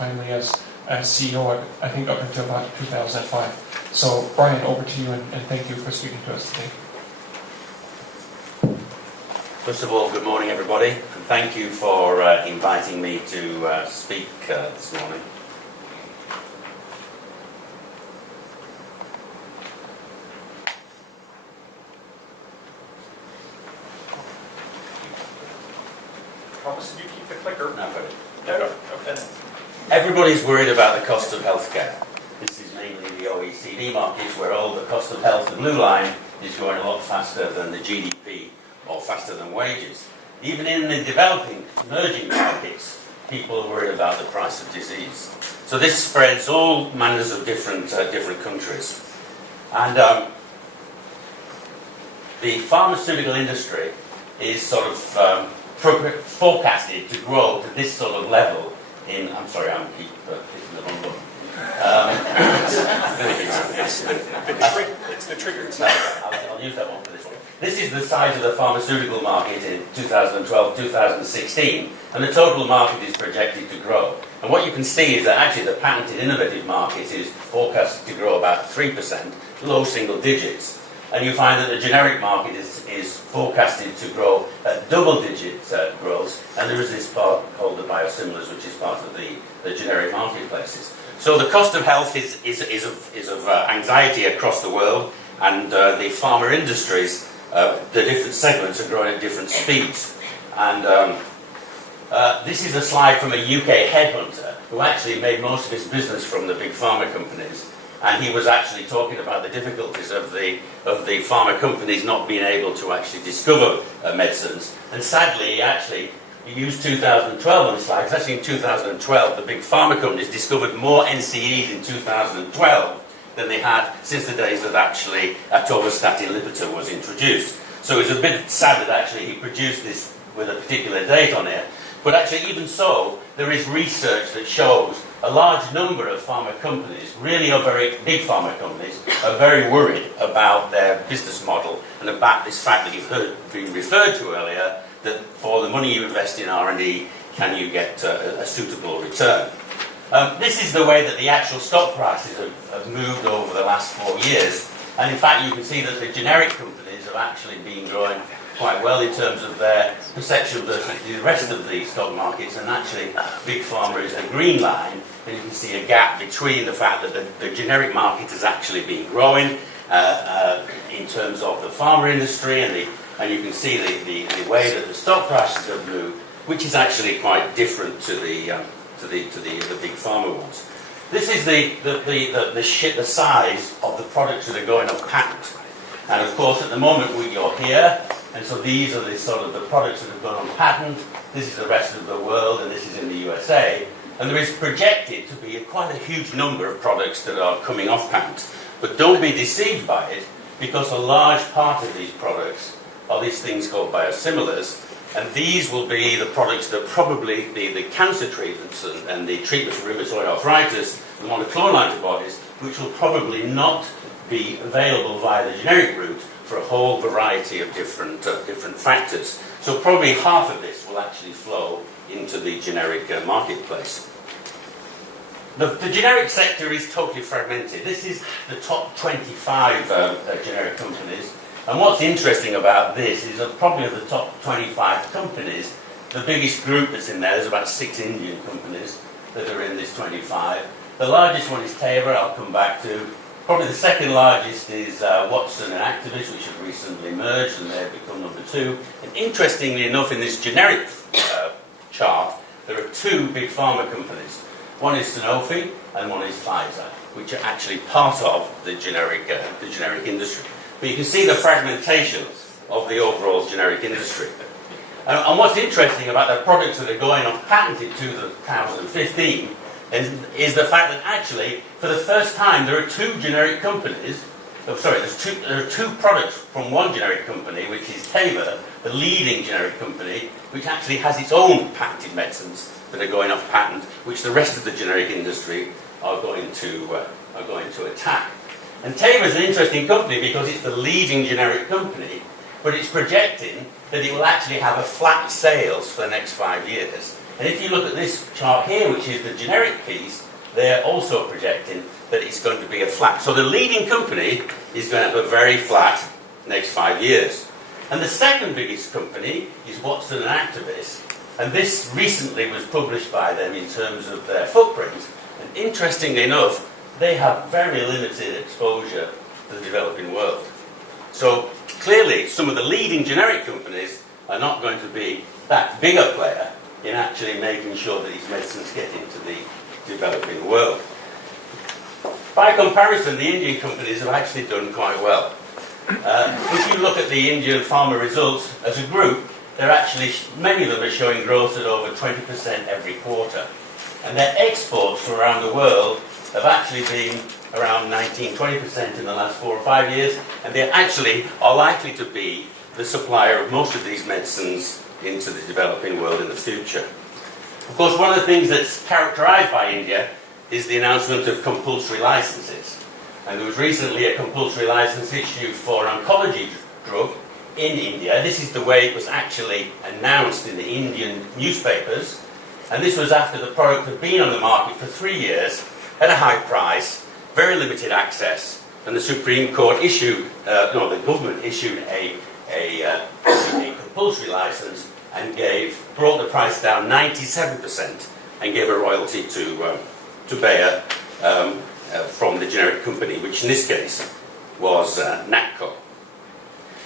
finally as CEO, I think up until about 2005. So Brian, over to you, and thank you for speaking to us today. First of all, good morning everybody, and thank you for inviting me to speak this morning. Promise you keep the clicker. No, got it. No. Everybody's worried about the cost of healthcare. This is mainly the OECD markets where all the cost of health, the blue line, is going a lot faster than the GDP or faster than wages. Even in the developing, emerging markets, people are worried about the price of disease. So this spreads all manners of different countries. And the pharmaceutical industry is sort of forecasted to grow to this sort of level in, I'm sorry, I'm hitting the wrong button. It's the trigger. I'll use that one for this one. This is the size of the pharmaceutical market in 2012, 2016, and the total market is projected to grow. And what you can see is that actually the patented innovative market is forecasted to grow about 3%, low single digits. And you find that the generic market is forecasted to grow at double-digit growth, and there is this part called the biosimilars, which is part of the generic marketplaces. So the cost of health is of anxiety across the world, and the pharma industries, the different segments are growing at different speeds. And this is a slide from a UK headhunter who actually made most of his business from the big pharma companies. And he was actually talking about the difficulties of the pharma companies not being able to actually discover medicines. And sadly, he used 2012 on this slide, because actually in 2012, the big pharma companies discovered more NCEs in 2012 than they had since the days that actually atorvastatin Lipitor was introduced. So it's a bit sad that actually he produced this with a particular date on it. But actually, even so, there is research that shows a large number of pharma companies, really are very big pharma companies, are very worried about their business model and about this fact that you've been referred to earlier, that for the money you invest in R&D, can you get a suitable return? This is the way that the actual stock prices have moved over the last 4 years. And in fact, you can see that the generic companies have actually been growing quite well in terms of their perception versus the rest of the stock markets, and actually big pharma is the green line, and you can see a gap between the fact that the generic market has actually been growing in terms of the pharma industry, and you can see the way that the stock prices have moved, which is actually quite different to the big pharma ones. This is the size of the products that are going off patent, and of course at the moment you're here. And so these are the products that have gone on patent. This is the rest of the world, and this is in the USA. And there is projected to be quite a huge number of products that are coming off patent. But don't be deceived by it, because a large part of these products are these things called biosimilars. And these will be the products that probably the cancer treatments and the treatments for rheumatoid arthritis, the monoclonal antibodies, which will probably not be available via the generic route for a whole variety of different factors. So probably half of this will actually flow into the generic marketplace. The generic sector is totally fragmented. This is the top 25 generic companies. And what's interesting about this is that probably of the top 25 companies, the biggest group that's in there's about 6 Indian companies that are in this 25. The largest one is Teva, I'll come back to. Probably the second largest is Watson and Actavis, which have recently merged, and they've become number 2. And interestingly enough, in this generic chart, there are 2 big pharma companies. One is Sanofi, and one is Pfizer, which are actually part of the generic industry. But you can see the fragmentation of the overall generic industry. And what's interesting about the products that are going off patent in 2015 is the fact that actually, for the first time, there are 2 generic companies. There are 2 products from one generic company, which is Teva, the leading generic company, which actually has its own patented medicines that are going off patent, which the rest of the generic industry are going to attack. And Teva is an interesting company because it's the leading generic company, but it's projecting that it will actually have a flat sales for the next 5 years. And if you look at this chart here, which is the generic piece, they're also projecting that it's going to be a flat. So the leading company is going to have a very flat next 5 years. And the second biggest company is Watson and Actavis. And this recently was published by them in terms of their footprint. And interestingly enough, they have very limited exposure to the developing world. So clearly, some of the leading generic companies are not going to be that big a player in actually making sure that these medicines get into the developing world. By comparison, the Indian companies have actually done quite well. If you look at the Indian pharma results as a group, they're actually, many of them are showing growth at over 20% every quarter. And their exports from around the world have actually been around 19-20% in the last 4 or 5 years, and they actually are likely to be the supplier of most of these medicines into the developing world in the future. Of course, one of the things that's characterized by India is the announcement of compulsory licenses. And there was recently a compulsory license issued for an oncology drug in India. This is the way it was actually announced in the Indian newspapers. And this was after the product had been on the market for 3 years at a high price, very limited access, and the Supreme Court issued, the government issued a compulsory license and brought the price down 97% and gave a royalty to Bayer from the generic company, which in this case was NATCO.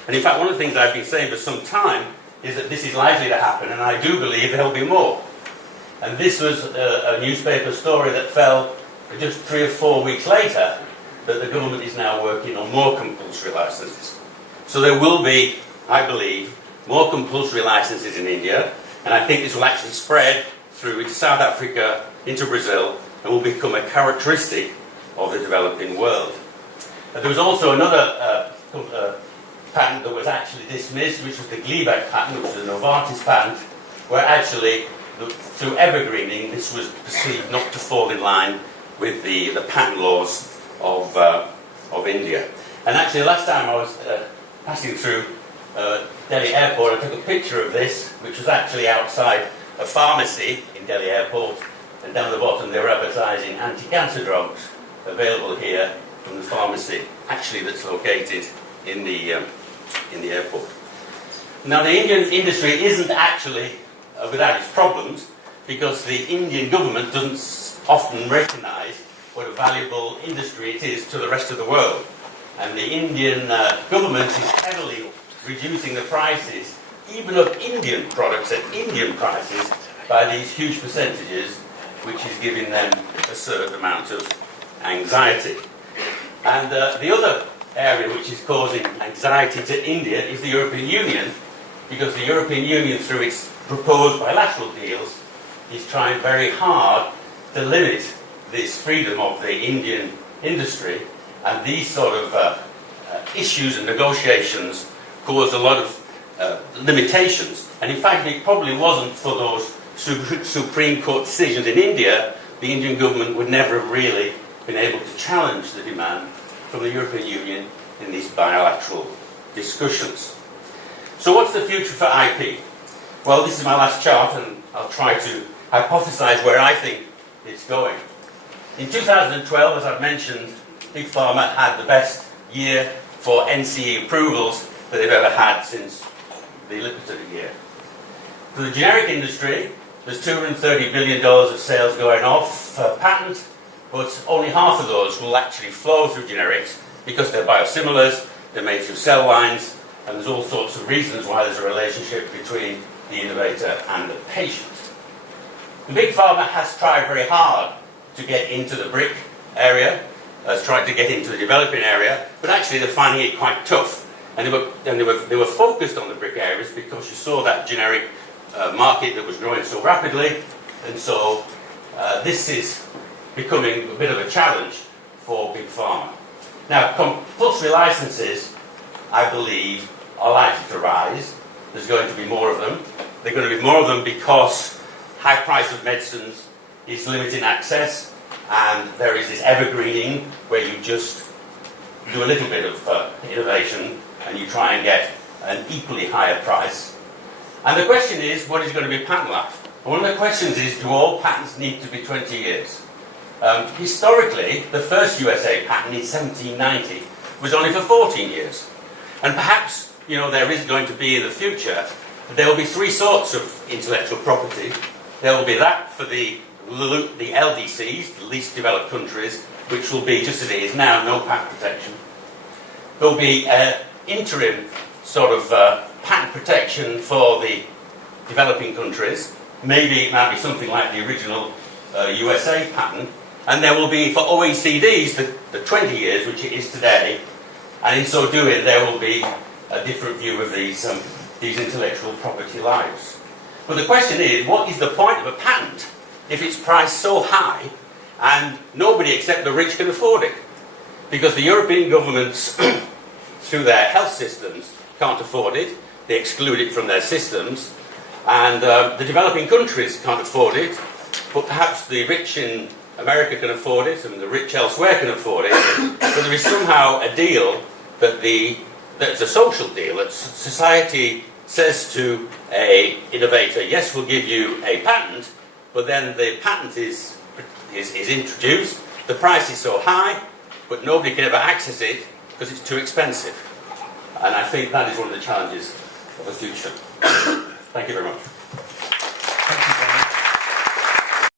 And in fact, one of the things I've been saying for some time is that this is likely to happen, and I do believe there will be more. And this was a newspaper story that fell just 3 or 4 weeks later, that the government is now working on more compulsory licenses. So there will be, I believe, more compulsory licenses in India, and I think this will actually spread through into South Africa, into Brazil, and will become a characteristic of the developing world. There was also another patent that was actually dismissed, which was the Gleevec patent, which was a Novartis patent, where actually, through evergreening, this was perceived not to fall in line with the patent laws of India. And actually, last time I was passing through Delhi Airport, I took a picture of this, which was actually outside a pharmacy in Delhi Airport, and down the bottom they were advertising anti-cancer drugs available here from the pharmacy, actually that's located in the airport. Now, the Indian industry isn't actually without its problems, because the Indian government doesn't often recognise what a valuable industry it is to the rest of the world. And the Indian government is heavily reducing the prices, even of Indian products at Indian prices, by these huge percentages, which is giving them a certain amount of anxiety. And the other area which is causing anxiety to India is the European Union, because the European Union, through its proposed bilateral deals, is trying very hard to limit this freedom of the Indian industry, and these sort of issues and negotiations caused a lot of limitations. And in fact, it probably wasn't for those Supreme Court decisions in India, the Indian government would never have really been able to challenge the demand from the European Union in these bilateral discussions. So what's the future for IP? Well, this is my last chart, and I'll try to hypothesize where I think it's going. In 2012, as I've mentioned, Big Pharma had the best year for NCE approvals that they've ever had since the Lipitor year. For the generic industry, there's $230 billion of sales going off patent, but only half of those will actually flow through generics because they're biosimilars, they're made through cell lines, and there's all sorts of reasons why there's a relationship between the innovator and the patient. The Big Pharma has tried very hard to get into the BRIC area, has tried to get into the developing area, but actually they're finding it quite tough. And they were focused on the BRIC areas because you saw that generic market that was growing so rapidly, and so this is becoming a bit of a challenge for Big Pharma. Now, compulsory licenses, I believe, are likely to rise. There's going to be more of them. There are going to be more of them because high price of medicines is limiting access, and there is this evergreening where you just do a little bit of innovation and you try and get an equally higher price. And the question is, what is going to be patent life? And one of the questions is, do all patents need to be 20 years? Historically, the first USA patent in 1790 was only for 14 years. And perhaps, you know, there is going to be in the future, there will be three sorts of intellectual property. There will be that for the LDCs, the least developed countries, which will be, just as it is now, no patent protection. There will be an interim sort of patent protection for the developing countries. Maybe it might be something like the original USA patent. And there will be, for OECDs, the 20 years, which it is today. And in so doing, there will be a different view of these intellectual property lives. But the question is, what is the point of a patent if it's priced so high and nobody except the rich can afford it? Because the European governments, through their health systems, can't afford it. They exclude it from their systems. And the developing countries can't afford it. But perhaps the rich in America can afford it, and the rich elsewhere can afford it. But there is somehow a deal that's a social deal, that society says to an innovator, yes, we'll give you a patent, but then the patent is introduced, the price is so high, but nobody can ever access it because it's too expensive. And I think that is one of the challenges of the future. Thank you very much.